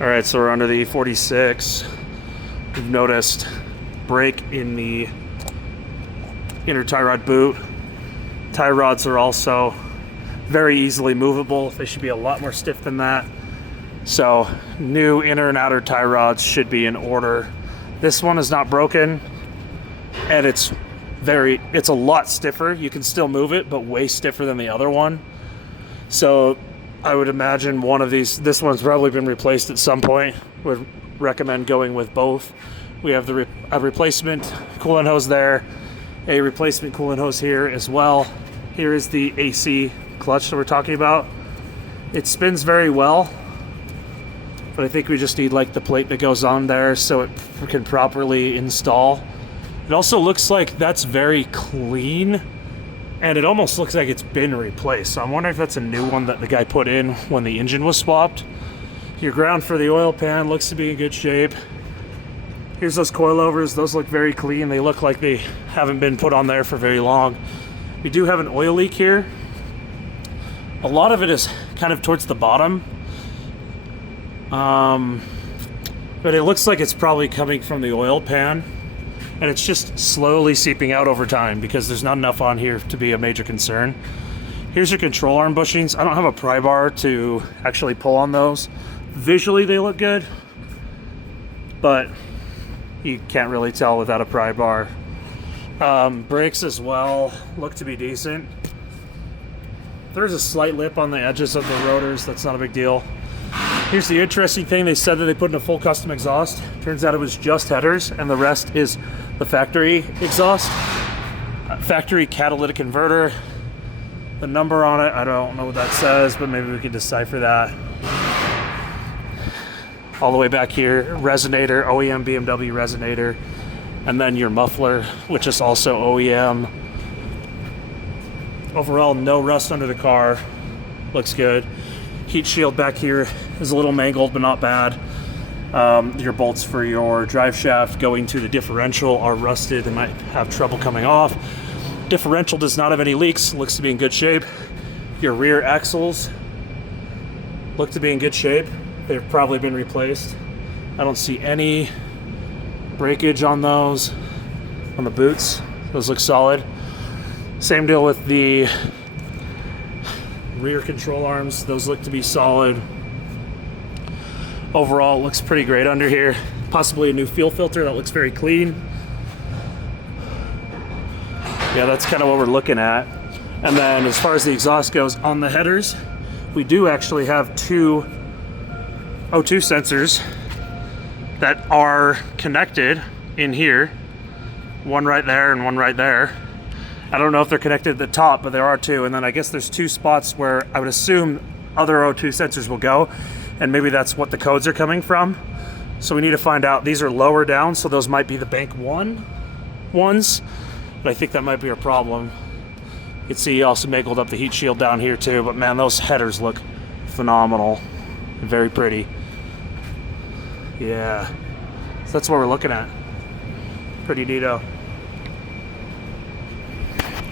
All right, so we're under the E46. We've noticed break in the inner tie rod boot. Tie rods are also very easily movable. They should be a lot more stiff than that. So new inner and outer tie rods should be in order. This one is not broken, and it's a lot stiffer. You can still move it, but way stiffer than the other one. So I would imagine one of these, this one's probably been replaced at some point. Would recommend going with both. We have a replacement coolant hose there, a replacement coolant hose here as well. Here is the AC clutch that we're talking about. It spins very well, but I think we just need like the plate that goes on there so it can properly install. It also looks like that's very clean, and it almost looks like it's been replaced. So I'm wondering if that's a new one that the guy put in when the engine was swapped. Your ground for the oil pan looks to be in good shape. Here's those coilovers. Those look very clean. They look like they haven't been put on there for very long. We do have an oil leak here. A lot of it is kind of towards the bottom. But it looks like it's probably coming from the oil pan. And it's just slowly seeping out over time because there's not enough on here to be a major concern. Here's your control arm bushings. I don't have a pry bar to actually pull on those. Visually they look good, but you can't really tell without a pry bar. Brakes as well look to be decent. There's a slight lip on the edges of the rotors. That's not a big deal. Here's the interesting thing. They said that they put in a full custom exhaust. Turns out it was just headers, and the rest is the factory exhaust. Factory catalytic converter. The number on it, I don't know what that says, but maybe we can decipher that. All the way back here, resonator, OEM BMW resonator, and then your muffler, which is also OEM. Overall, no rust under the car. Looks good. Heat shield back here is a little mangled, but not bad. Your bolts for your drive shaft going to the differential are rusted and might have trouble coming off. Differential does not have any leaks, looks to be in good shape. Your rear axles look to be in good shape. They've probably been replaced. I don't see any breakage on those, on the boots. Those look solid. Same deal with the rear control arms. Those look to be solid. Overall, it looks pretty great under here. Possibly a new fuel filter that looks very clean. Yeah, that's kind of what we're looking at. And then as far as the exhaust goes, on the headers, we do actually have two O2 sensors that are connected in here. One right there and one right there. I don't know if they're connected at the top, but there are two. And then I guess there's two spots where I would assume other O2 sensors will go, and maybe that's what the codes are coming from. So we need to find out. These are lower down, so those might be the bank one ones, but I think that might be a problem. You can see he also mangled up the heat shield down here too, but man, those headers look phenomenal. Very pretty. Yeah, so that's what we're looking at. Pretty neato.